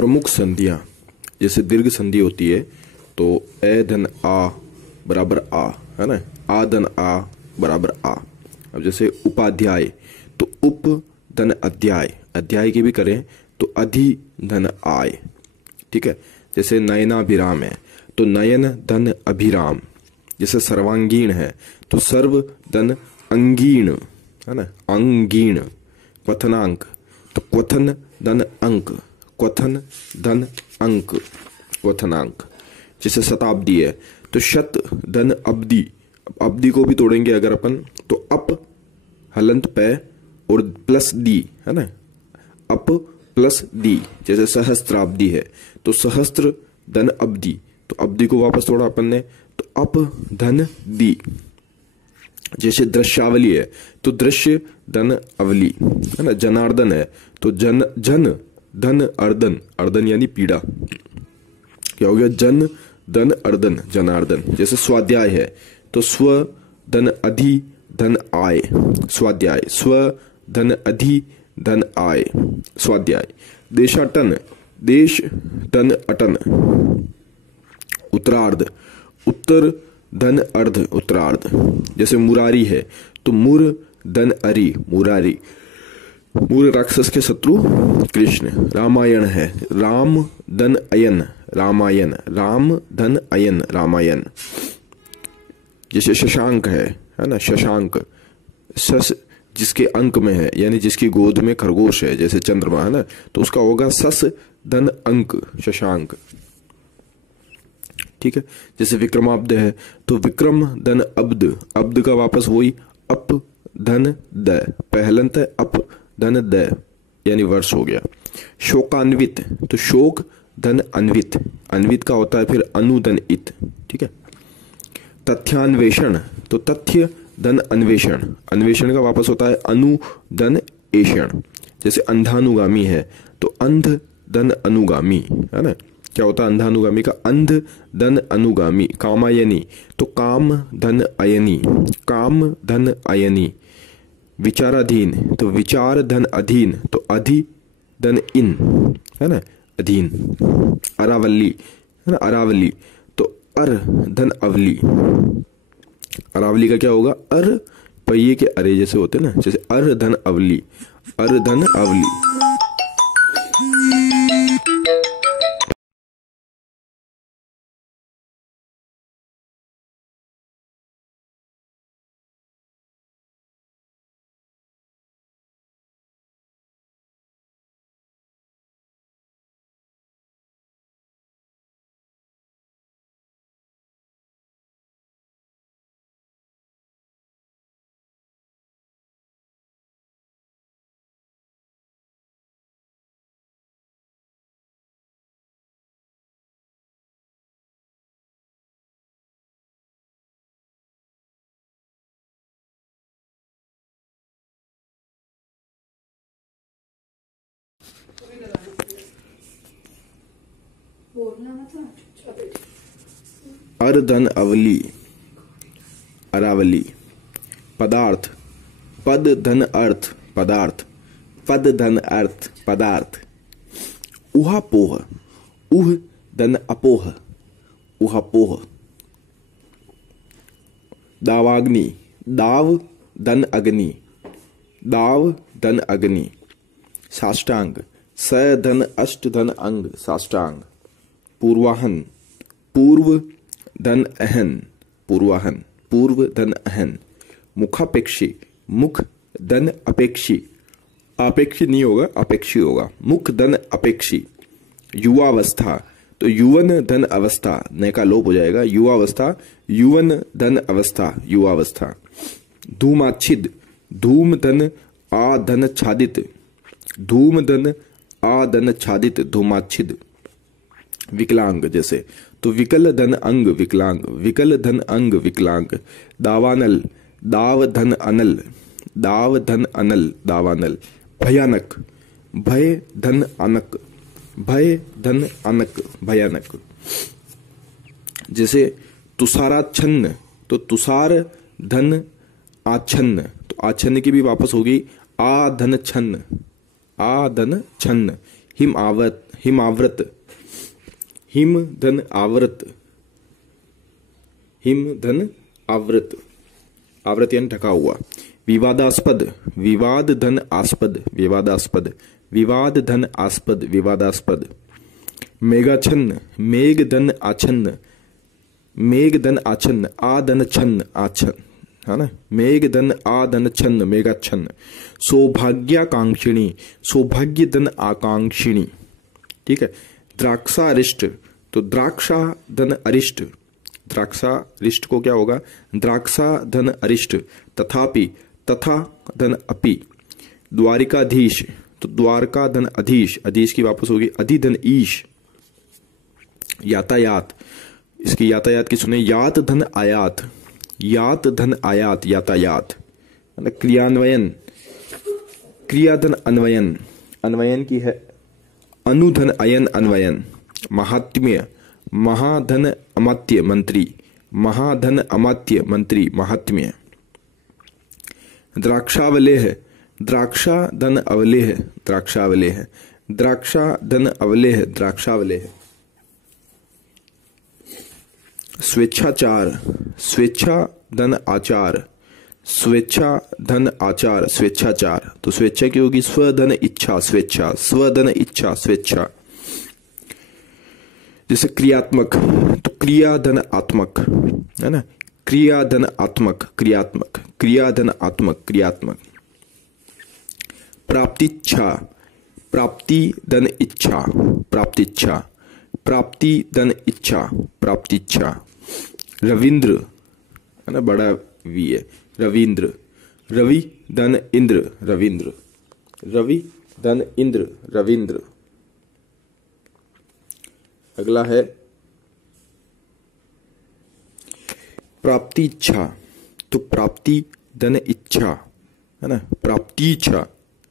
प्रमुख संधियां, जैसे दीर्घ संधि होती है तो ए धन आ बराबर आ, है ना, आ धन आ बराबर आ। अब जैसे उपाध्याय तो उप धन अध्याय, अध्याय की भी करें तो अधि धन आय, ठीक है। जैसे नयनाभिराम है तो नयन धन अभिराम। जैसे सर्वांगीण है तो सर्व धन अंगीण, है ना, अंगीण। क्वथनांक तो क्वथन धन अंक, क्वथन धन अंक, क्वथनांक। जैसे शताब्दी है तो शत धन अब्दी, अब्दी को भी तोड़ेंगे अगर अपन तो अप हलंत पे और प्लस दी, है ना, अप प्लस दी। जैसे सहस्त्राब्दी है तो सहस्त्र धन अब्दी, तो अब्दी को वापस तोड़ा अपन ने तो अप धन दी। जैसे दृश्यावली है तो दृश्य धन अवली, है ना। जनार्दन है तो जन धन अर्दन, अर्दन यानी पीड़ा, क्या हो गया, जन धन अर्दन जनार्दन। जैसे स्वाध्याय है तो स्व धन अधि धन आय, स्वाध्याय, स्व धन अधि धन आय, स्वाध्याय। देशाटन, देश धन अटन, उत्तरार्ध, उत्तर धन अर्ध, उत्तरार्ध। जैसे मुरारी है तो मुर धन अरि, मुरारी। मूल राक्षस के शत्रु कृष्ण। रामायण है राम धन अयन, रामायण, राम धन अयन, रामायण। जैसे शशांक है ना, शशांक, सस जिसके अंक में है यानी जिसकी गोद में खरगोश है, जैसे चंद्रमा, है ना, तो उसका होगा सस धन अंक, शशांक, ठीक है। जैसे विक्रमाब्द है तो विक्रम धन अब्द, अब्द का वापस वही अप धन द, पहलंत है अप धन द यानी वर्ष हो गया। शोकान्वित तो शोक धन अन्वित, अन्वित का होता है फिर अनु धन इत, ठीक है। तथ्यान्वेषण तो तथ्य धन अन्वेषण, अन्वेषण का वापस होता है अनु धन एषण। जैसे अंधानुगामी है तो अंध धन अनुगामी, है ना, क्या होता है अंधानुगामी का, अंध धन अनुगामी। कामायनी तो काम धन अयनी, काम धन अयनी। विचाराधीन तो विचार धन अधीन, तो अधि धन इन, है ना, अधीन। अरावली, है ना, अरावली तो अर धन अवली, अरावली का क्या होगा, अर पहिए के अरे जैसे होते ना, जैसे अर धन अवली, अर धन अवली। अर्धन अवली, अरावली। पदार्थ, पद धन अर्थ, पदार्थ, पद धन अर्थ, पदार्थ। उहापोह, उह धन अपोह, उहापोह। दावाग्नि, दाव धन अग्नि, दाव धन अग्नि। साष्टांग, स धन अष्ट धन अंग, साष्टांग। पूर्वाहन, पूर्व धन अहन, पूर्वाहन, पूर्व धन अहन। मुखापेक्षी, मुख धन अपेक्षी, अपेक्षी नहीं होगा अपेक्षी होगा, मुख धन अपेक्षी। युवावस्था तो युवन धन अवस्था, न का लोप हो जाएगा, युवावस्था, युवन धन अवस्था, युवावस्था। धूमाच्छिद, धूम धन आ धन छादित, धूम धन आ धन छादित, धूमाच्छिद। विकलांग जैसे तो विकल धन अंग, विकलांग, विकल धन अंग, विकलांग। दावानल, दाव धन अनल, दाव धन अनल, दावानल। भयानक, भय धन अनक, भय धन अनक, भयानक। जैसे तुषाराच्छन्न तो तुषार धन आच्छन्न, तो आच्छन्न की भी वापस होगी आ धन छन्न, आ धन छन्न। हिमावृत, हिम धन आवृत, हिम धन आवृत, आवृत यानी ढका हुआ। विवादास्पद, विवाद धन आस्पद, विवादास्पद, विवाद धन आस्पद, विवादास्पद। मेघाच्छन्न, मेघ धन आच्छन्न, मेघ धन आच्छन्न, आधन छन्न, आच्छन्न, है ना, मेघ धन आधन छन्न, मेघाच्छन्न। सौभाग्याकांक्षिणी, सौभाग्य धन आकांक्षिणी, ठीक है। द्राक्षारिष्ट, तो द्राक्षा धन अरिष्ट, द्राक्षारिष्ट को क्या होगा, द्राक्षा धन अरिष्ट। तथापि, तथा धन अपि। द्वारिकाधीश, तो द्वारका धन अधीश, अधीश की वापस होगी अधिधन ईश। यातायात, इसकी यातायात की सुने, यात धन आयात, यात धन आयात, यातायात। क्रियान्वयन, क्रिया धन अन्वयन, अन्वयन की है अनुधन अयन अन्वयन। महात्म्य, महाधन अमात्य मंत्री, महाधन अमात्य मंत्री, महात्म्य। द्राक्षावलेह, द्राक्षा धन अवलेह, द्राक्षावलेह, द्राक्षा धन अवलेह, द्राक्षावलेह। स्वेच्छाचार, स्वेच्छा धन आचार, स्वेच्छा धन आचार, स्वेच्छाचार। तो स्वेच्छा की होगी स्वधन इच्छा, स्वेच्छा, स्वधन इच्छा, स्वेच्छा। जैसे क्रियात्मक, तो क्रिया धन आत्मक, है ना, क्रिया धन आत्मक, क्रियात्मक, क्रिया धन आत्मक, क्रियात्मक। प्राप्तिच्छा, प्राप्ति धन इच्छा, प्राप्तिच्छा, प्राप्ति धन इच्छा, प्राप्तिच्छा। रविंद्र, है ना, बड़ा वी है, रविंद्र, रवि धन इंद्र, रविंद्र, रवि धन इंद्र, रविंद्र। अगला है प्राप्ति इच्छा, तो प्राप्ति धन इच्छा, है ना, प्राप्ति इच्छा,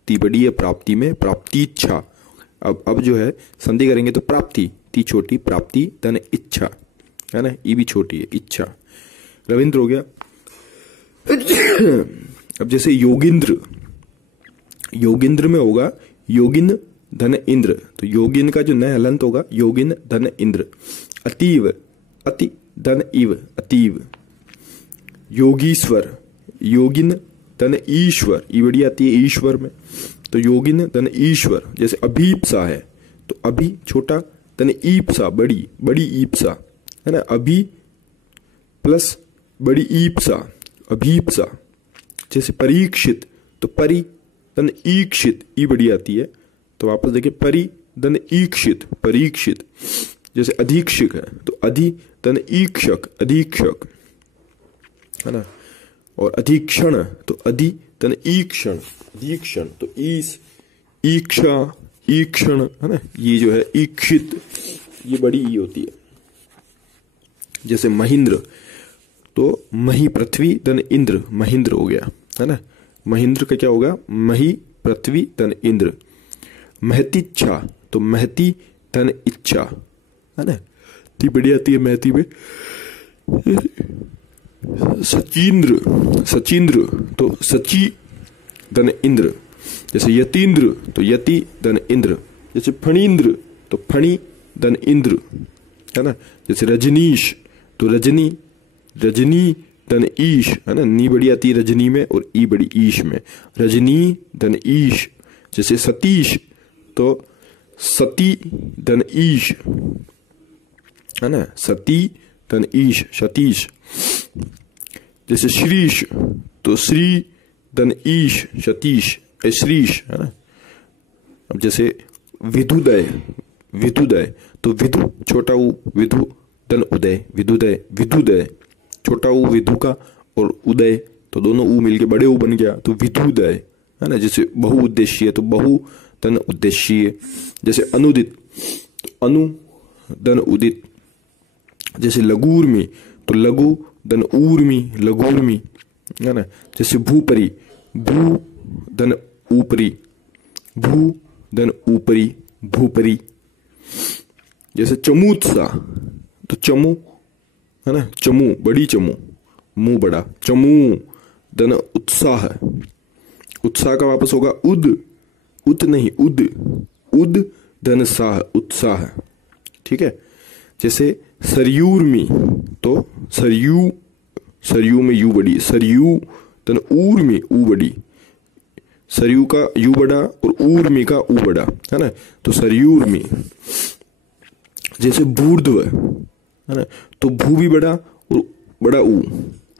ती बड़ी है प्राप्ति में, प्राप्ति इच्छा। अब जो है संधि करेंगे तो प्राप्ति, ती छोटी, प्राप्ति धन इच्छा, है ना, ई भी छोटी है, इच्छा। रविंद्र हो गया। अब जैसे योगिंद्र, योगिंद्र में होगा योगिन धन इंद्र, तो योगिन का जो नया हलंत होगा योगिन धन इंद्र। अतीव, अति धन इव, अतीव। योगीश्वर, योगिन धन ईश्वर, ई बड़ी आती है ईश्वर में, तो योगिन धन ईश्वर। जैसे अभीप्सा है, तो अभी छोटा धन ईप्सा, बड़ी, बड़ी ईप्सा, है ना, अभी प्लस बड़ी ईप्सा, अभीप्सा। जैसे परीक्षित, तो परि धन ईक्षित, ई बड़ी आती है, तो वापस देखिए परि धन ईक्षित, परीक्षित। जैसे अधीक्षक है, तो अधि धन ईक्षक, अधीक्षक, है ना। और अधीक्षण, तो अधि धन ईक्षण, अधीक्षण, तो ईस, ईक्षा, ईक्षण, है ना, ये जो है ईक्षित, ये बड़ी ई होती है। जैसे महेंद्र, तो मही पृथ्वी धन इंद्र, महेंद्र हो गया, है ना, महेंद्र का क्या होगा, मही पृथ्वी धन इंद्र। महतीच्छा, तो महती धन इच्छा, है ना, ती बड़ी आती है महती में। सचींद्र, सचींद्र, तो सची धन इंद्र। जैसे यतीन्द्र, तो यति धन इंद्र। जैसे फणींद्र, तो फणी धन इंद्र, है ना। जैसे रजनीश, तो रजनी, रजनी धन ईश, है ना, नी बड़ी आती है रजनी में और ई बड़ी ईश में, रजनी धन ईश। जैसे सतीश, तो सती धन ईश, है ना, सती धन ईश, सतीश। जैसे श्रीश, तो श्री धन ईश, सतीश, श्रीश, है ना। अब जैसे विधुदय, विधुदय, तो विधु छोटा ऊ, विधु धन उदय, विधुदय, विधुदय, छोटा ऊ विधु का और उदय, तो दोनों ऊ मिलके बड़े ऊ बन गया, तो विधुदय, है ना। जैसे बहुउद्देशीय, तो बहु धन उद्देशीय। जैसे अनुदित, तो अनु धन उदित। जैसे लघूर्मी, तो लघु धन ऊर्मी, लघूर्मी, है ना। जैसे भूपरी, भू धन ऊपरी, भू धन ऊपरी, भूपरी। जैसे चमूत्सा, तो चमू, है ना, चमू, बड़ी चमू, मुंह बड़ा, चमू धन उत्साह, उत्साह का वापस होगा उद, उत नहीं उद, उद धन साह उत्साह, ठीक है। जैसे सरयूर्मी, तो सरयू, सरयू में यू बड़ी, सरयू धन ऊर्मी ऊ बड़ी, सरयू का यू बड़ा और ऊर्मी का ऊ बड़ा, है ना, तो सरयूर्मी। जैसे भूर्ध्व, है ना, तो भू भी बड़ा और बड़ा ऊ,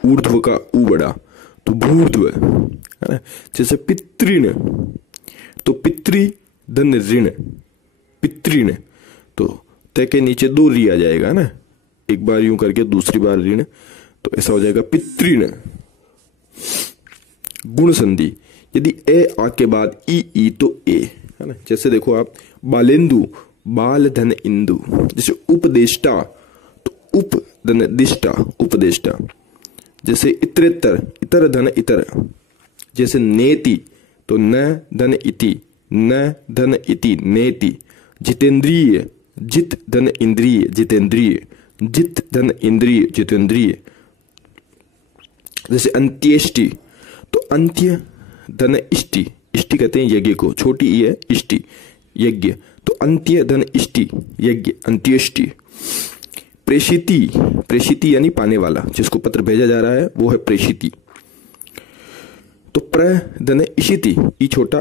ऊर्ध्व का ऊ बड़ा, तो भूर्ध्व, है ना। जैसे पितृण, तो पितृ धन ऋण, पितृण, तो तय के नीचे दो री आ जाएगा ना, एक बार यूं करके दूसरी बार ऋण, तो ऐसा हो जाएगा पितृण। गुण संधि, यदि ए आ के बाद ई तो ए, है ना। जैसे देखो आप, बालेंदु बाल धन इंदु। जैसे उपदेष्टा, तो उप धन दिष्टा, उपदेष्टा। जैसे इतरेतर, इतर धन इतर। जैसे नेति, तो न धन इति, न धन इति नेति। जितेंद्रिय, जित धन इंद्रिय, जितेंद्रिय, जित धन इंद्रिय, जितेंद्रिय। जैसे अंत्येष्टि, तो अंत्य धन इष्टि, इष्टि कहते हैं यज्ञ को, छोटी ई है इष्टि, यज्ञ, तो अंत्य धन इष्टि, यज्ञ, अंत्येष्टि। प्रेषिति, प्रेषिति यानी पाने वाला, जिसको पत्र भेजा जा रहा है वो है प्रेषिति। तो प्र धन इशिति, ई छोटा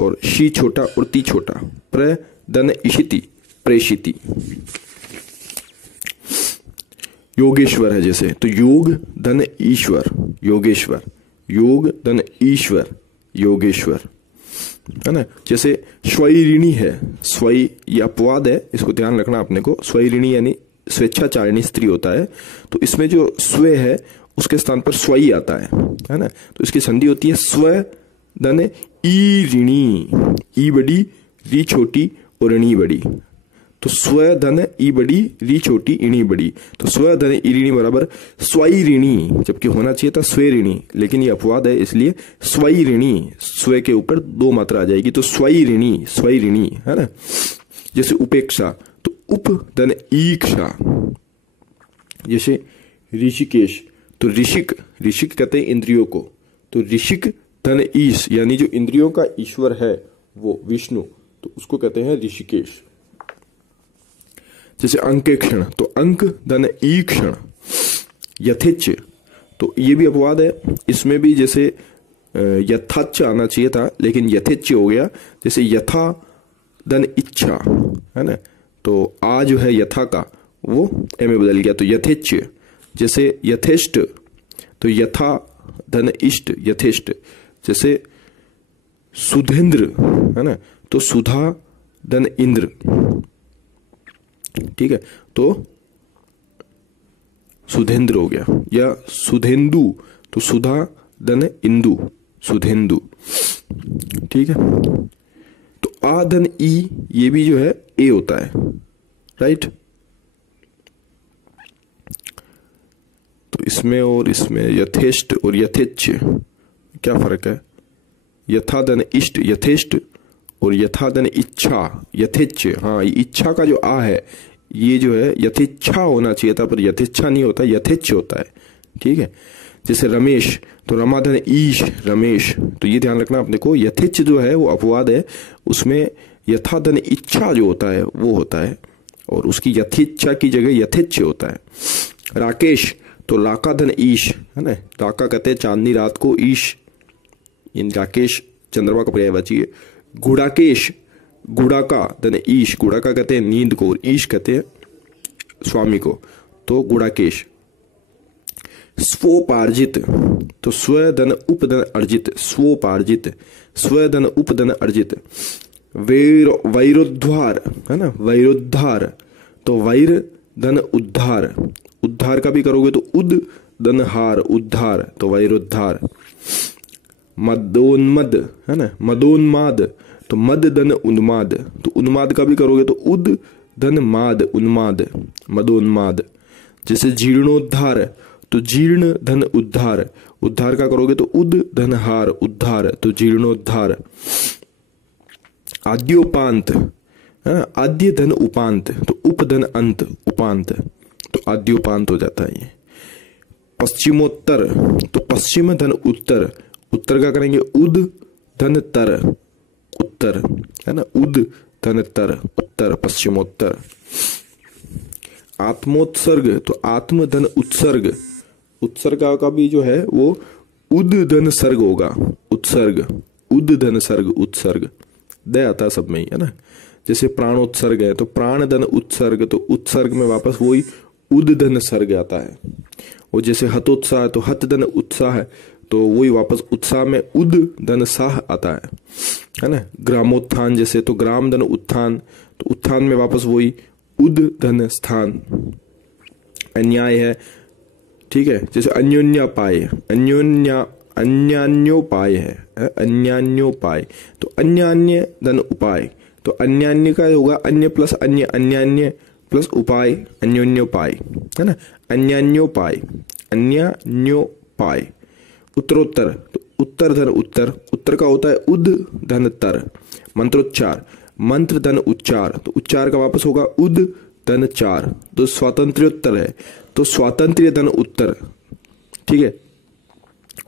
और शी छोटा और ती छोटा, प्र धन इशिति, प्रेषिति। योगेश्वर है जैसे, तो योग धन ईश्वर, योगेश्वर, योग धन ईश्वर, योगेश्वर, है ना। जैसे स्वैरिणी है, स्वै ये अपवाद है, इसको ध्यान रखना अपने को। स्वैरिणी यानी स्वेच्छाचारिणी स्त्री होता है, तो इसमें जो स्वे है उसके स्थान पर स्वई आता है ना। तो इसकी संधि होती है स्व धन ई ऋणी, ई बड़ी री छोटी और ऋणी बड़ी, तो स्व धन ई बड़ी री छोटी इणी बड़ी, तो स्व धन ई ऋणी बराबर स्वई ऋणी, जबकि होना चाहिए था स्वे ऋणी, लेकिन ये अपवाद है इसलिए स्वई ऋणी, स्व के ऊपर दो मात्रा आ जाएगी, तो स्वई ऋणी, स्वई ऋणी, है ना। जैसे उपेक्षा, तो उप धन ईक्षा। जैसे ऋषिकेश, तो ऋषिक, ऋषिक कहते हैं इंद्रियों को, तो ऋषिक धन ईश, यानी जो इंद्रियों का ईश्वर है वो विष्णु, तो उसको कहते हैं ऋषिकेश। जैसे अंकेक्षण, तो अंक धन ईक्षण। यथेच्छ, तो ये भी अपवाद है, इसमें भी जैसे यथाच्छ आना चाहिए था लेकिन यथेच्छ हो गया। जैसे यथा धन इच्छा, है ना, तो आ जो है यथा का वो ए में बदल गया, तो यथेच्छ। जैसे यथेष्ट, तो यथा धन इष्ट, यथेष्ट। जैसे सुधेंद्र, है ना, तो सुधा धन इंद्र, ठीक है, तो सुधेंद्र हो गया। या सुधेंदु, तो सुधा धन इंदु, सुधेंदु, ठीक है। तो आ धन ई, ये भी जो है ए होता है, राइट। तो इसमें और इसमें यथेष्ट और यथेच्छ क्या फर्क है? यथा धन इष्ट यथेष्ट और यथा धन इच्छा यथेच्छ। हाँ, इच्छा का जो आ है ये जो है यथेच्छा होना चाहिए था, पर यथेच्छा नहीं होता, यथेच्छ होता है, ठीक है। जैसे रमेश, तो रमाधन ईश रमेश, तो ये ध्यान रखना अपने को, यथेच्छ जो है वो अपवाद है, उसमें यथाधन इच्छा जो होता है वो होता है, और उसकी यथेच्छा की जगह यथेच्छ होता है। राकेश, तो लाकाधन ईश, है ना, राका कहते हैं चांदनी रात को, ईश इन राकेश चंद्रमा का पर्यायवाची है। गुड़ाकेश, गुड़ाका धन ईश, गुड़ाका कहते हैं नींद को और ईश कहते हैं स्वामी को, तो गुड़ाकेश। स्वोपार्जित, तो स्वधन उपधन अर्जित, स्वोपार्जित, स्वधन उपधन अर्जित। वैरोद्धार, है ना, वैरोद्धार, तो वैर धन उद्धार, उद्धार का भी करोगे तो उद धन हार, उद्धार, तो वैरोद्धार। मदोन्मद, है ना, मदोन्माद, तो मद धन उन्माद, तो उन्माद का भी करोगे तो उद धन माद, उन्माद, मदोन्माद। जैसे जीर्णोद्धार, तो जीर्ण धन उद्धार, उद्धार का करोगे तो उद धन हार, उद्धार, तो जीर्णोद्धार। आद्योपांत, है ना, आद्य धन उपांत, तो उप धन अंत, उपांत, तो आद्योपांत हो जाता है ये। पश्चिमोत्तर, तो पश्चिम धन उत्तर, उत्तर का करेंगे उद धन तर, उत्तर, है ना, उद धन तर, उत्तर पश्चिमोत्तर। आत्मोत्सर्ग तो आत्म धन उत्सर्ग, उत्सर्ग का भी जो है वो उद धन सर्ग होगा, उत्सर्ग, उद धन सर्ग, उत्सर्ग, दे आता सब में ही है ना। जैसे प्राणोत्सर्ग है तो प्राण धन उत्सर्ग, तो उत्सर्ग में वापस वही उद धन सर्ग आता है। और जैसे हतोत्साह तो हत धन उत्साह है, तो वही वापस उत्साह में उद धन साह आता है ना। ग्रामोत्थान जैसे तो ग्राम धन उत्थान, तो उत्थान में वापस वही उद धन स्थान। अन्याय है, ठीक है, जैसे अन्योन्यापाय, अन्यान्योपाय है, अन्यान्योपाय तो अन्यान्य धन उपाय, तो अन्यान्य का होगा अन्य प्लस अन्य, अन्यान्य प्लस उपाय, अन्योन्योपाय है ना। अन्यान्योपाय, अन्यान्योपाय। उत्तरोत्तर तो उत्तर धन उत्तर, उत्तर का होता है उद धन तर। मंत्रोच्चार, मंत्र धन उच्चार, तो उच्चार का वापस होगा उद धन चार। तो स्वातंत्र्योत्तर है तो स्वातंत्र्य धन उत्तर, ठीक है।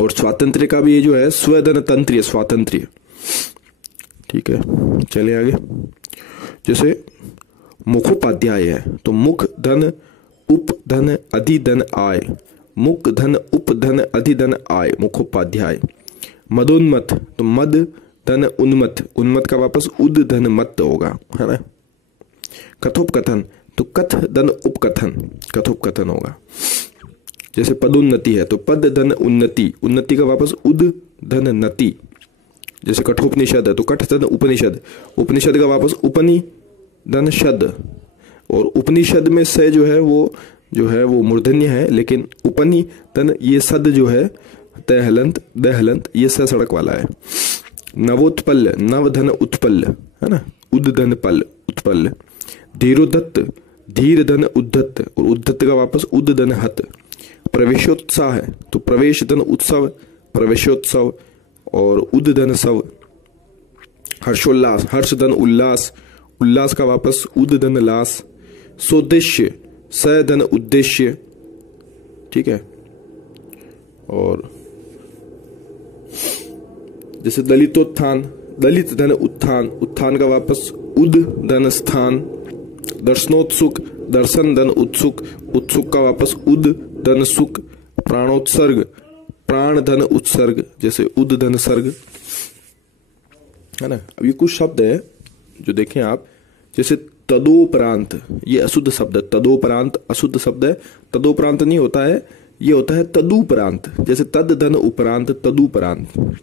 और स्वातंत्र्य का भी ये जो है स्वधन तंत्रीय, स्वातंत्र्य, ठीक है। चलिए आगे। जैसे मुखोपाध्याय है तो मुख धन उप धन अधि धन आय, मुख धन उप धन अधि धन आय, मुखोपाध्याय। मदोन्मत तो मद धन उन्मत, उन्मत का वापस उद धन मत होगा, है ना। कथोपकथन तो कथ धन उपकथन, कथोपकथन होगा। जैसे पदोन्नति है तो पद धन उन्नति, उन्नति का वापस उद धन नति। जैसे कठोपनिषद है तो कठ धन उपनिषद, उपनिषद का वापस उपनि धन शद। और उपनिषद में से जो है वो मूर्धन्य है, लेकिन उपनि धन ये सद जो है तहलंत दहलंत ये स सड़क वाला है। नवोत्पल्ल, नव धन उत्पल्ल है ना, उद धन पल उत्पल्ल। धीरोदत्त, धीर धन उद्धत, और उद्धत का वापस उद धन हत। प्रवेशोत्साह है तो प्रवेश धन उत्सव, प्रवेशोत्सव, और उद धन सव। हर्षोल्लास, हर्ष धन उल्लास, उल्लास का वापस उद धन लास। सोद्देश्य, स धन उद्देश्य, ठीक है। और जैसे दलितोत्थान, दलित धन उत्थान, उत्थान का वापस उद धन स्थान। दर्शनोत्सुक, दर्शन धन उत्सुक, उत्सुक का वापस उद धन सुख। प्राणोत्सर्ग, प्राण धन उत्सर्ग, जैसे उद धन सर्ग, है ना। अब ये कुछ शब्द है जो देखें आप, जैसे तदोपरांत, ये अशुद्ध शब्द है, तदोपरांत अशुद्ध शब्द है। तदोपरांत नहीं होता है, ये होता है तदुपरांत। जैसे तद धन उपरांत, तदुपरांत,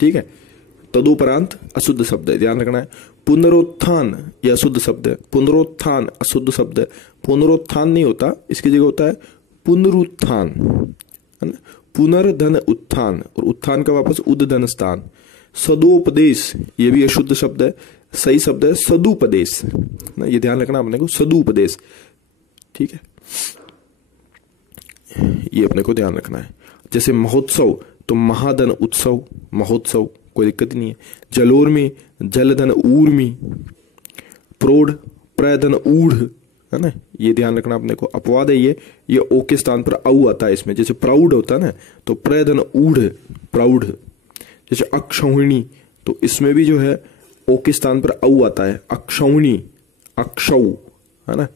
ठीक है। तदुपरांत अशुद्ध शब्द है, ध्यान रखना है। पुनरुत्थान यह अशुद्ध शब्द है, पुनरुत्थान अशुद्ध शब्द है। पुनरुत्थान नहीं होता, इसकी जगह होता है पुनरुत्थान, है ना। पुनर्धन उत्थान, और उत्थान का वापस उद धन स्थान। सदोपदेश ये भी अशुद्ध शब्द है, सही शब्द है सदुपदेश ना, ये ध्यान रखना अपने को, सदुपदेश, ठीक है, ये अपने को ध्यान रखना है। जैसे महोत्सव तो महाधन उत्सव, महोत्सव, कोई दिक्कत नहीं है। जलोर्मी, जलधन ऊर्मी। प्रोढ़, प्रधन ऊढ़, है ना, ये ध्यान रखना अपने को। अपवाद है ये ओ के स्थान पर औ आता है इसमें। जैसे प्राउड होता है ना, तो प्रधन ऊढ़, प्राउढ़। जैसे अक्षौहिणी, तो इसमें भी जो है ओ के स्थान पर औ आता है, अक्षौहिणी, अक्षौ, है ना।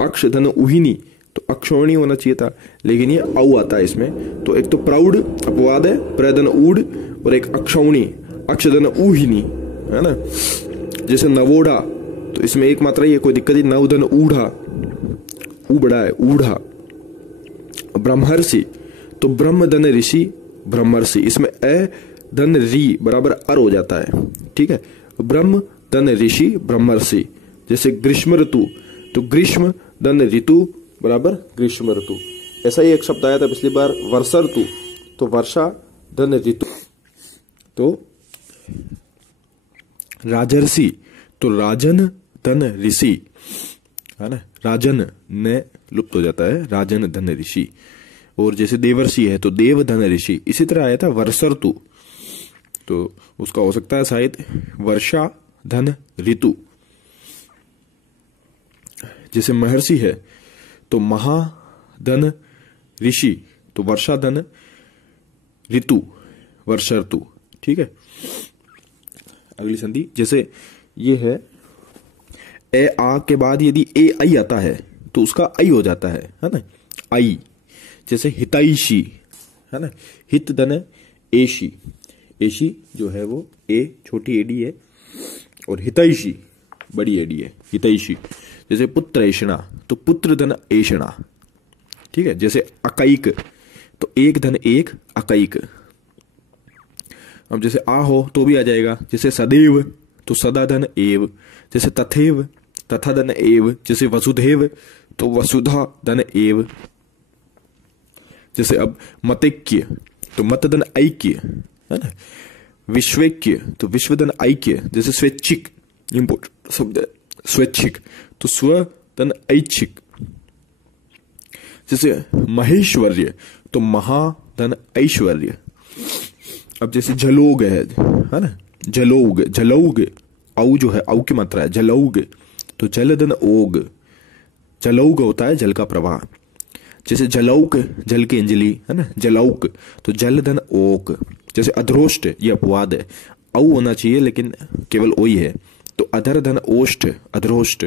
अक्ष धन उहिनी, तो अक्षौहिणी होना चाहिए था, लेकिन ये औ आता है इसमें। तो एक तो प्राउड अपवाद है, प्रधन ऊढ़, और एक अक्षौहिणी, अक्षधन उहिनी, है ना। जैसे नवोढ़ा, तो इसमें एक मात्रा ही है, कोई दिक्कत नहीं। नवधन ऊढ़ा, ऊ बड़ा है, ऊढ़ा। ब्रह्मर्षि, तो ब्रह्मधन ऋषि, ब्रह्मर्षि, इसमें ए धन री बराबर अर हो जाता है, ठीक है। ब्रह्म धन ऋषि, ब्रह्मर्षि। जैसे ग्रीष्म ऋतु, तो ग्रीष्म धन ऋतु बराबर ग्रीष्म ऋतु। ऐसा ही एक शब्द आया था पिछली बार, वर्षा ऋतु, तो वर्षा धन ऋतु। तो राजर्षि, तो राजन धन ऋषि, है ना। राजन ने लुप्त हो जाता है, राजन धन ऋषि। और जैसे देवर्षि है तो देव धन ऋषि। इसी तरह आया था वर्षा ऋतु, तो उसका हो सकता है शायद वर्षा धन ऋतु। जैसे महर्षि है तो महाधन ऋषि, तो वर्षा धन ऋतु, वर्षा ऋतु, ठीक है। अगली संधि जैसे ये है ए आ के बाद यदि ए आई आता है तो उसका आई हो जाता है ना, आई। जैसे हितैषी है ना, हित धन एशी, एशी जो है वो ए छोटी एडी है और हितैषी बड़ी एडी है, हितैषी। जैसे पुत्र ऐषणा तो पुत्र धन ऐषणा, ठीक है। जैसे अकैक तो एक धन एक अकैक। अब जैसे आ हो तो भी आ जाएगा। जैसे सदैव तो सदा धन एव। जैसे तथैव तथा धन एव। जैसे वसुधैव तो वसुधा धन एव। जैसे अब मतैक्य तो मत धन ऐक्य है ना। विश्वैक्य तो विश्व धन ऐक्य। जैसे स्वैच्छिक, इंपोर्टेंट शब्द है स्वैच्छिक तो स्व धन ऐच्छिक। जैसे महेश्वर्य तो महा धन ऐश्वर्य। अब जैसे जलोग है ना, जलोग, जलौग, औ जो है औ की मात्रा है, जलौग तो जल धन ओग। जलौग होता है जल का प्रवाह। जैसे जलौक जल की अंजलि है ना, जलौक तो जल धन ओक। जैसे अधरोष्ट ये अपवाद है, औ होना चाहिए लेकिन केवल ओ ही है तो अधर धन ओष्ठ, अधरोष्ट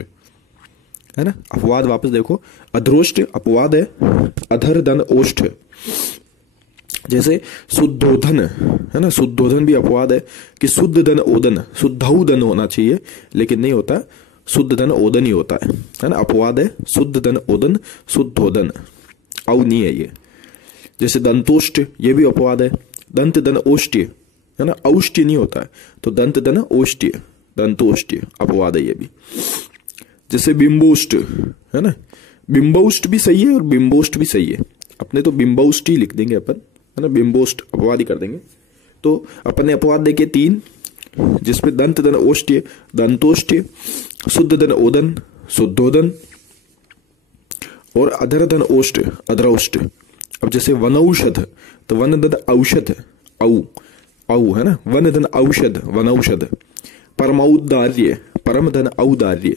है ना। अपवाद वापस देखो, अधरोष्ट अपवाद है, अधर धन ओष्ठ। जैसे शुद्धोधन है ना, शुद्धोधन भी अपवाद है कि शुद्ध धन ओदन, शुद्धौ धन होना चाहिए लेकिन नहीं होता, शुद्ध धन ओदन ही होता है ना। अपवाद है शुद्ध धन ओदन, शुद्धोदन, औ नहीं है ये। जैसे दंतोष्ट ये भी अपवाद है, दंत धन ओष्ट्य है ना, औष्ट्य नहीं होता है तो दंत धन ओष्ट्य, दंतोष्ट्य अपवाद है ये भी। जैसे बिंबोष्ट है ना, बिंबोष्ट भी सही है और बिंबोष्ट भी सही है। अपने तो बिंबोष्ट ही लिख देंगे अपन है ना, बिंबोष्ट अपवाद ही कर देंगे। तो अपन ने अपवाद देखे 3, जिसमें दंत धन ओष्ट्य, दंतोष्ट्य, शुद्ध धन ओदन, शुद्धोदन और अधर धन ओष्ट, अधरोष्ट। अब जैसे वनौषध तो वन धन औषध, औ है ना, वन धन औषध, वनौषध। परमौदार्य परम धन औदार्य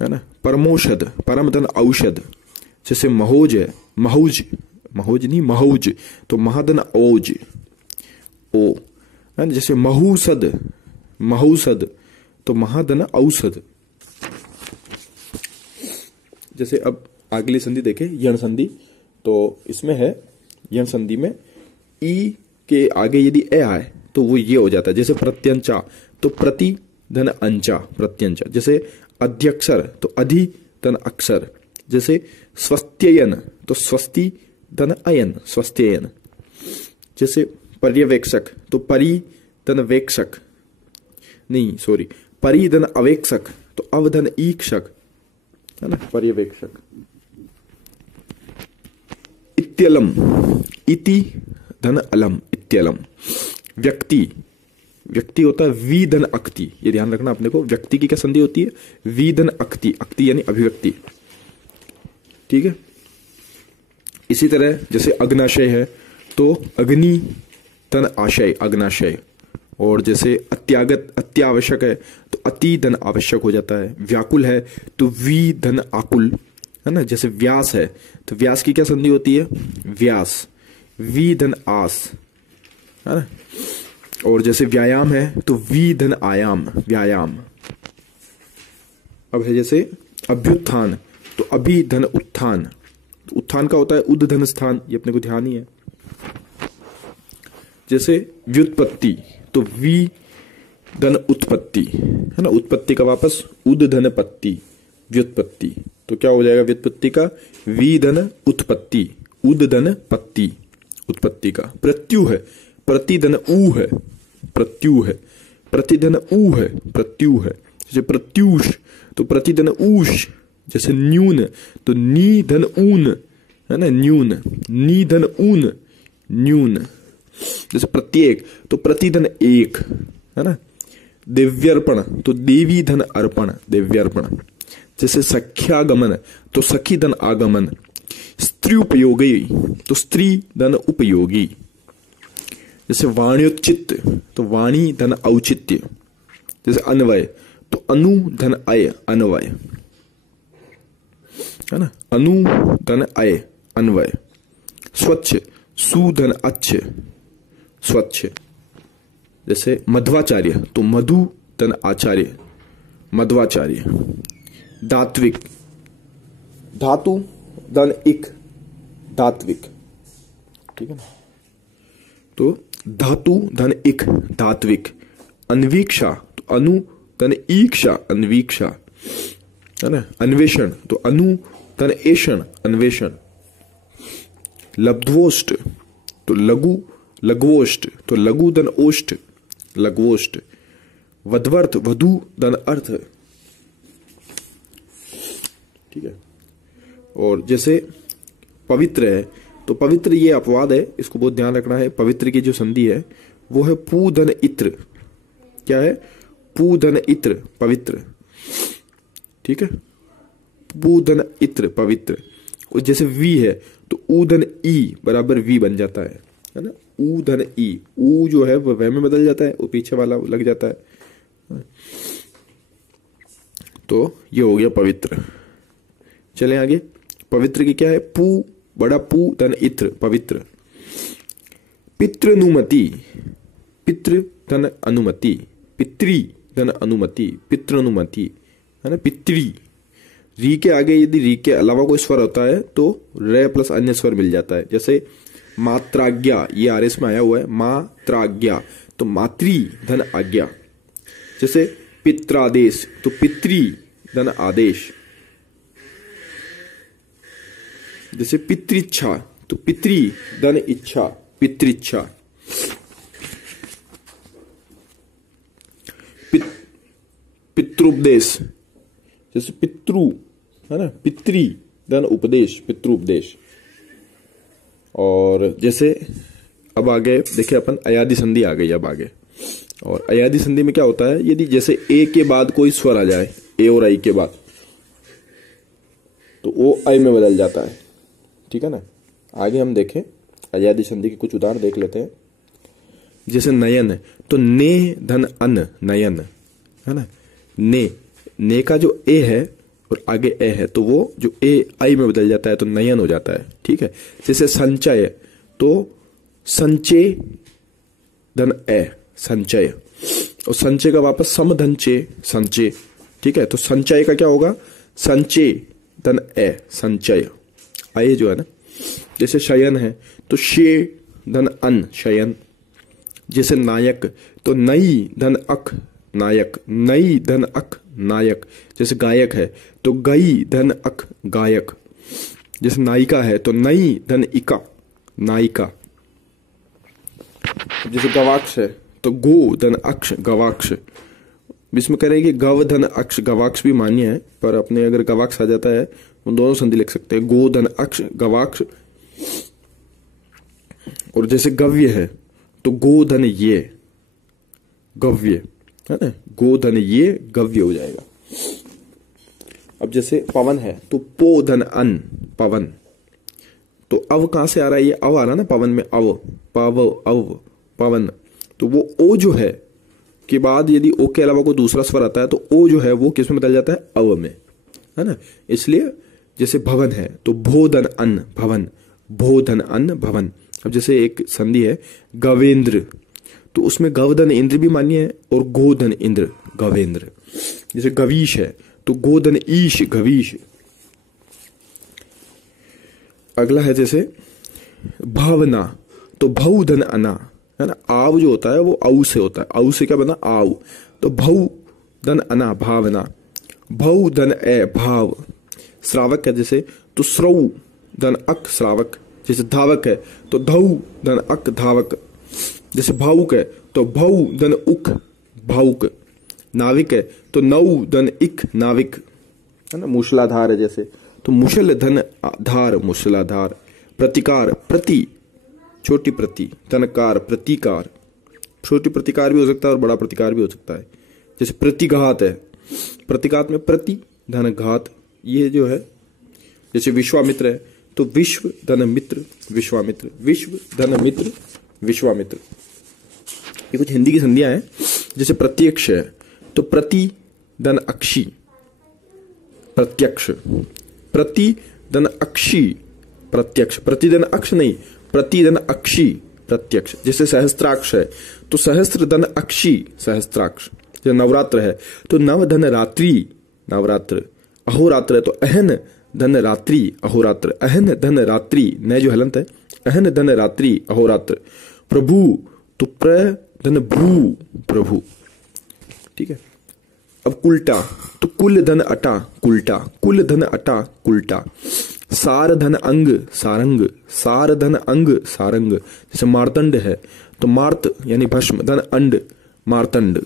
है ना, परमोषध परम धन औषध। जैसे महोज है, महौज, महोज नहीं महौज तो महाधन औज, ओ है ना। जैसे महूसद, महौसद तो महाधन औषध। जैसे अब अगली संधि देखें, यण संधि। तो इसमें है यण संधि में ई के आगे यदि ए आए तो वो ये हो जाता है। जैसे प्रत्यंचा तो प्रति धन अंचा, प्रत्यंचा। जैसे अध्यक्षर तो अधि धन अक्षर। जैसे स्वस्त्ययन तो स्वस्ति धन अयन, स्वस्त्ययन। जैसे पर्यवेक्षक तो परि धन वेक्षक, नहीं सॉरी, परि धन अवेक्षक तो अवधन ईक्षक है ना, पर्यवेक्षक। इत्यलम, इति धन अलम, इत्यलम। व्यक्ति, व्यक्ति होता है वी धन अक्ति, ये ध्यान रखना अपने को। व्यक्ति की क्या संधि होती है, वी धन अक्ति, अक्ति यानी अभिव्यक्ति, ठीक है। इसी तरह जैसे अग्नाशय है तो अग्नि धन आशय, अग्नाशय। और जैसे अत्यागत, अत्यावश्यक है तो अति धन आवश्यक हो जाता है। व्याकुल है तो वी धन आकुल है ना। जैसे व्यास है तो व्यास की क्या संधि होती है, व्यास, वी धन आस है ना। और जैसे व्यायाम है तो वी धन आयाम, व्यायाम। अब है जैसे अभ्युत्थान तो अभि धन उत्थान, तो उत्थान का होता है उद धन स्थान, ये अपने को ध्यान ही है। जैसे व्युत्पत्ति तो वी धन उत्पत्ति है ना, उत्पत्ति का वापस उद धन पत्ति, व्युत्पत्ति। तो क्या हो जाएगा व्युत्पत्ति का, वी धन उत्पत्ति, उद धन पत्ति, उत्पत्ति का। प्रत्यु है, प्रतिधन ऊ है, प्रत्यु है। प्रतिधन ऊ है, प्रत्यु है। जैसे प्रत्यूष तो प्रतिधन ऊष। जैसे न्यून तो नी धन ऊन है ना, न्यून, नी धन ऊन, न्यून। जैसे प्रत्येक तो प्रतिधन एक है ना। दिव्यर्पण तो देवी धन अर्पण, दिव्यर्पण। जैसे सख्यागमन तो सखी धन आगमन। स्त्री उपयोगी तो स्त्री धन उपयोगी। जैसे वाण्योचित तो वाणी धन औचित्य। जैसे अन्वय तो अनु धन अय, अन्वय है ना, अनु धन अय, अन्वय। स्वच्छ सु धन अच्छ, स्वच्छ। जैसे मध्वाचार्य तो मधु धन आचार्य, मध्वाचार्य। धात्विक, धातु धन इक, धात्विक, ठीक है ना। तो धातु धन इक, धात्विक। अन्वीक्षा, तो अनु धन ईक्षा, अन्वीक्षा, है ना। अन्वेषण, तो अनु धन एषण, अन्वेषण। लब्ध्वोष्ट, तो लघु, लघ्वोष्ट, तो लघु धन ओष्ठ, लघ्वोष्ट। वध्वर्थ, वधु धन अर्थ, ठीक है। और जैसे पवित्र है, तो पवित्र ये अपवाद है, इसको बहुत ध्यान रखना है। पवित्र की जो संधि है वो है पू धन इत्र। क्या है? पू धन इत्र, पवित्र, ठीक है। पू धन इत्र, पवित्र। और जैसे वी है तो ऊ धन ई बराबर वी बन जाता है ना। ऊ धन ई, ऊ जो है वह में बदल जाता है, वो पीछे वाला लग जाता है। तो ये हो गया पवित्र। चलें आगे। पवित्र की क्या है? पू, बड़ा पू धन इत्र, पवित्र। पितृनुमति, पितृ धन अनुमति, पितृ धन अनुमति, पितृनुमति, है ना। पितृ, री के आगे यदि री के अलावा कोई स्वर होता है तो रे प्लस अन्य स्वर मिल जाता है। जैसे मात्राज्ञा, ये आरएस में आया हुआ है, मात्राज्ञा, तो मातृ धन आज्ञा। जैसे पित्रादेश, तो पितृ धन आदेश। जैसे पितृच्छा, तो पितृ धन इच्छा, पितृच्छा। पितृपदेश, जैसे पितृ, है ना, पितृ धन उपदेश, पितृपदेश। और जैसे अब आगे देखिए अपन, अयादि संधि आ गई अब आगे। और अयादि संधि में क्या होता है? यदि जैसे ए के बाद कोई स्वर आ जाए, ए और आई के बाद, तो वो आई में बदल जाता है, ठीक है ना। आगे हम देखें अयादि संधि के कुछ उदाहरण देख लेते हैं। जैसे नयन है, तो ने धन अन, नयन, है ना। ने का जो ए है और आगे ए है, तो वो जो ए आई में बदल जाता है तो नयन हो जाता है, ठीक है। जैसे संचय, तो संचय धन ए, संचय। और संचय का वापस समधनचे, संचय, ठीक है। तो संचय का क्या होगा? संचय धन ए, संचय, आए जो है ना। जैसे शयन है तो शे धन अन, शयन। जैसे नायक, तो नई धन अक, नायक, नई धन अक, नायक। जैसे गायक है तो गई धन अक, गायक। जैसे नायिका है तो नई धन इका, नायिका। जैसे गवाक्ष है तो गो धन अक्ष, गवाक्ष। इसमें कह रहे हैं कि गव धन अक्ष, गवाक्ष भी मान्य है, पर अपने अगर गवाक्ष आ जाता है तो दोनों संधि लिख सकते हैं, गो धन अक्ष, गवाक्ष। और जैसे गव्य है तो गो धन ये, गव्य, है ना। गो धन ये गव्य हो जाएगा। अब जैसे पवन है तो पो धन अन, पवन। तो अव कहां से आ रहा है? ये अव आ रहा है ना पवन में, अव, पव, अव, पवन। तो वो ओ जो है के बाद यदि ओ के अलावा कोई दूसरा स्वर आता है तो ओ जो है वो किस में बदल जाता है? अव में, है ना। इसलिए जैसे भवन है तो भो धन अन, भवन, भो धन अन, भवन। अब जैसे एक संधि है गवेंद्र, तो उसमें गवधन इंद्र भी मान्य है और गोधन इंद्र, गवेंद्र। जैसे गवीश है तो गोधन ईश, गवीश। अगला है जैसे भावना, तो भौधन अना, है ना। आव जो होता है वो औ से होता है, औ से क्या बना? आव। तो भौ धन अना, भावना। भौ धन ए, भाव। श्रावक है जैसे तो श्रौ धन अक, श्रावक। जैसे धावक है तो धौ धन अक, धावक। जैसे भावुक है तो भौ धन उक, भावुक। नाविक है तो नौ धन इक, नाविक, है ना। मूसलाधार है जैसे तो मुशल धन धार, मूसलाधार। प्रतिकार, प्रति, छोटी प्रति, धनकार, प्रतिकार। छोटी प्रतिकार भी हो सकता है और बड़ा प्रतिकार भी हो सकता है। जैसे प्रतिघात है, प्रतिघात में प्रति धन घात, ये जो है। जैसे विश्वामित्र है तो विश्व धन मित्र, विश्वामित्र। विश्व धन मित्र, विश्वामित्र। ये कुछ हिंदी की संधियां हैं। जैसे प्रत्यक्ष है तो प्रति धन अक्षी, प्रत्यक्ष। प्रति धन अक्षी, प्रत्यक्ष। प्रतिधन अक्ष नहीं, प्रतिधन अक्षी, प्रत्यक्ष। जैसे सहस्त्राक्ष है तो सहस्त्र धन अक्षी, सहस्त्राक्ष। जैसे नवरात्र है तो नव धन रात्रि नवरात्र, अहोरात्र है तो अहन धन रात्रि अहोरात्र, अहन धन रात्रि, न जो हलंत है, अहन धन रात्रि अहोरात्र। प्रभु तो प्र धन भू प्रभु, ठीक है। अब कुलटा तो कुल धन अटा कुलटा, कुल धन अटा कुलटा। सार धन अंग सारंग, सार धन अंग सारंग। जैसे मार्तंड है तो मार्त यानी भस्म, धन अंड मार्तंड।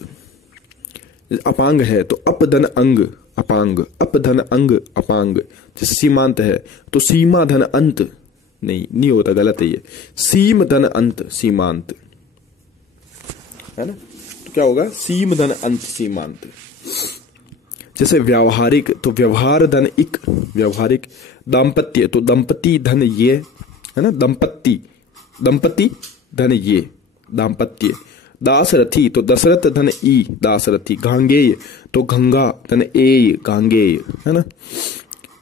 अपांग है तो अप धन अंग अपांग, अप धन अंग अपांग। जैसे सीमांत है तो सीमा धन अंत, नहीं होता, गलत है ये, सीम धन अंत सीमांत, है ना। तो क्या होगा, सीम धन अंत सीमांत। जैसे व्यावहारिक तो व्यवहार धन इक व्यवहारिक। दाम्पत्य तो दंपति धन ये, है ना, दंपत्ति, दंपति धन ये दाम्पत्य। दासरथी तो दशरथ धन ई दासरथी। गांगेय तो गंगा धन एय गांगेय, है ना।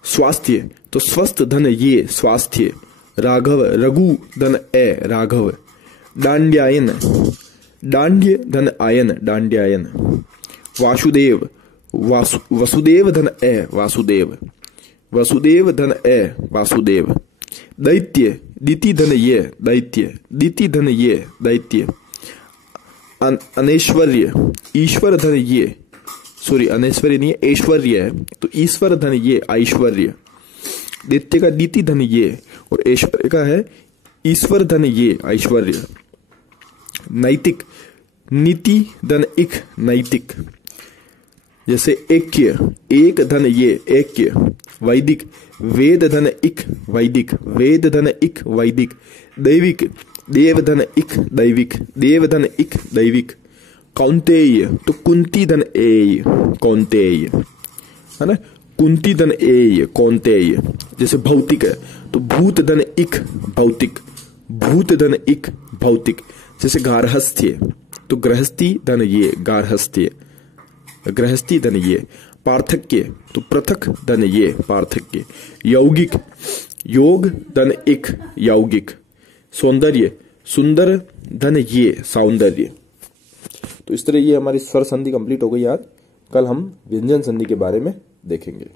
स्वास्थ्य तो स्वस्थ धन ये स्वास्थ्य। राघव रघु धन ए राघव। दांड्यायन दांड्य धन आयन दांड्यायन। वासुदेव वसुदेव धन ए वासुदेव, वसुदेव धन ए वासुदेव। दैत्य दिति धन ये दैत्य, दिति धन ये दैत्य। अनैश्वर्य ईश्वर धन ये, सॉरी अनैश्वर्य नहीं है, ऐश्वर्य है तो ईश्वर धन ये ऐश्वर्य। दैत्य का दिति धन ये और ऐश्वर्य का है ईश्वर धन ये ऐश्वर्य। नैतिक नीति धन इक नैतिक। जैसे ऐक्य एक धन ये ऐक्य। वैदिक वेद धन इक वैदिक, वेद धन इक वैदिक। दैविक देव धन इक दैविक, देव धन इक दैविक। कौंतेय तो कुंती धन एय कौंतेय, है ना, कुंती धन एय कौंतेय। जैसे भौतिक है तो भूत धन इक भौतिक, भूत धन इक भौतिक। जैसे गार्हस्थ्य तो गृहस्थी धन ये गार्हस्थ्य, गृहस्थी धन ये। पार्थक्य तो पृथक धन ये पार्थक्य। यौगिक योग धन इक यौगिक। सौंदर्य सुंदर धन ये सौंदर्य। तो इस तरह ये हमारी स्वर संधि कंप्लीट हो गई यार। कल हम व्यंजन संधि के बारे में देखेंगे।